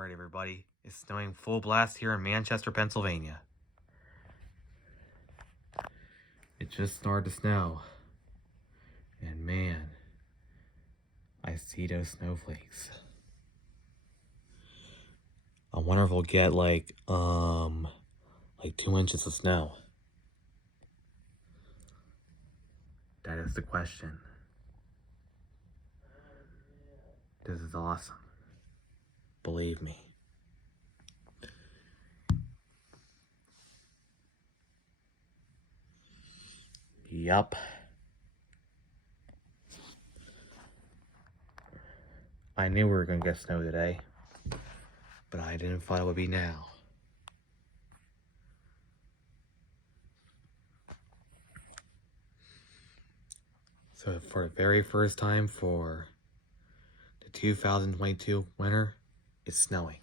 Alright, everybody. It's snowing full blast here in Manchester, Pennsylvania. It just started to snow. And man, I see those snowflakes. I wonder if we'll get like 2 inches of snow. That is the question. This is awesome. Believe me. Yup. I knew we were gonna get snow today, but I didn't thought it would be now. So for the very first time for the 2022 winter, it's snowing.